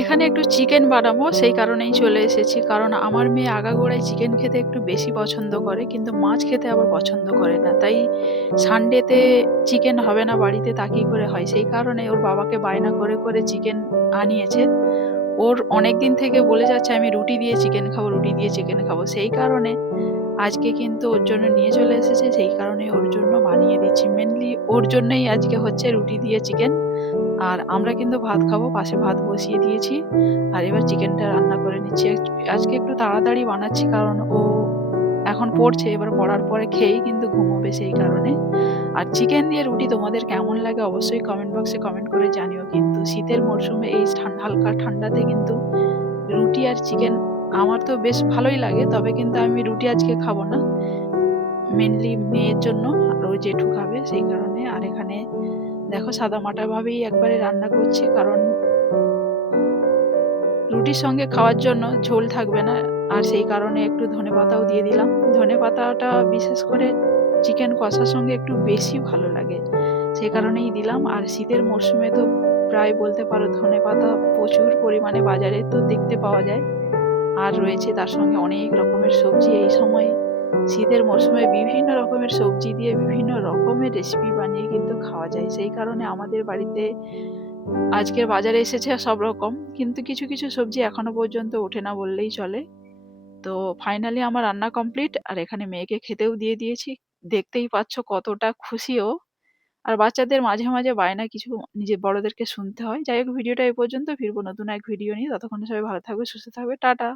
এখানে একটু চিকেন বানাবো সেই কারণেই চলে এসেছি। কারণ আমার মেয়ে আগাগোড়াই চিকেন খেতে একটু বেশি পছন্দ করে, কিন্তু মাছ খেতে আবার পছন্দ করে না। তাই সানডেতে চিকেন হবে না বাড়িতে তা কি করে হয়? সেই কারণে ওর বাবাকে বায়না করে, করে চিকেন আনিয়েছে। ওর অনেকদিন থেকে বলে যাচ্ছে আমি রুটি দিয়ে চিকেন খাবো, রুটি দিয়ে চিকেন খাবো। সেই কারণে আজকে কিন্তু ওর জন্য নিয়ে চলে এসেছে। সেই কারণে ওর জন্য বানিয়ে দিচ্ছি। মেইনলি ওর জন্যই আজকে হচ্ছে রুটি দিয়ে চিকেন। আর আমরা কিন্তু ভাত খাবো। পাশে ভাত বসিয়ে দিয়েছি। আর এবার চিকেনটা রান্না করে নিচ্ছি। আজকে একটু তাড়াতাড়ি বানাচ্ছি কারণ ও এখন পড়ছে। এবার পড়ার পরে খেয়েই কিন্তু ঘুমোবে সেই কারণে। আর চিকেন দিয়ে রুটি তোমাদের কেমন লাগে অবশ্যই কমেন্ট বক্সে কমেন্ট করে জানিও কিন্তু। শীতের মরশুমে এই হালকা ঠান্ডাতে কিন্তু রুটি আর চিকেন আমার তো বেশ ভালোই লাগে। তবে কিন্তু আমি রুটি আজকে খাবো না। মেইনলি মেয়ের জন্য আর ও জেঠু খাবে সেই কারণে। আর এখানে দেখো সাদামাটা ভাবেই একবারে রান্না করছি কারণ রুটির সঙ্গে খাওয়ার জন্য ঝোল থাকবে না। আর সেই কারণে একটু ধনেপাতাও দিয়ে দিলাম। ধনেপাতাটা বিশেষ করে চিকেন কষার সঙ্গে একটু বেশি ভালো লাগে, সেই কারণেই দিলাম। আর শীতের মরশুমে তো প্রায় বলতে পারো ধনেপাতা প্রচুর পরিমাণে বাজারে তো দেখতে পাওয়া যায়। আর রয়েছে তার সঙ্গে অনেক রকমের সবজি। এই সময় শীতের মরশুমে বিভিন্ন রকমের সবজি দিয়ে বিভিন্ন রকমের রেসিপি বানিয়ে কিন্তু খাওয়া যায়। সেই কারণে আমাদের বাড়িতে আজকে বাজারে এসেছে সব রকম, কিন্তু কিছু কিছু সবজি এখনো পর্যন্ত ওঠে না বললেই চলে। তো ফাইনালি আমার রান্না কমপ্লিট আর এখানে মেয়েকে খেতেও দিয়ে দিয়েছি। দেখতেই পাচ্ছ কতটা খুশি ও। আর বাচ্চাদের মাঝে মাঝে বায়না কিছু নিজে বড়দেরকে শুনতে হয়। যাই হোক, ভিডিওটা এই পর্যন্ত। ফিরবো নতুন এক ভিডিও নিয়ে। ততক্ষণে সবাই ভালো থাকবে, সুস্থ থাকবে। টাটা।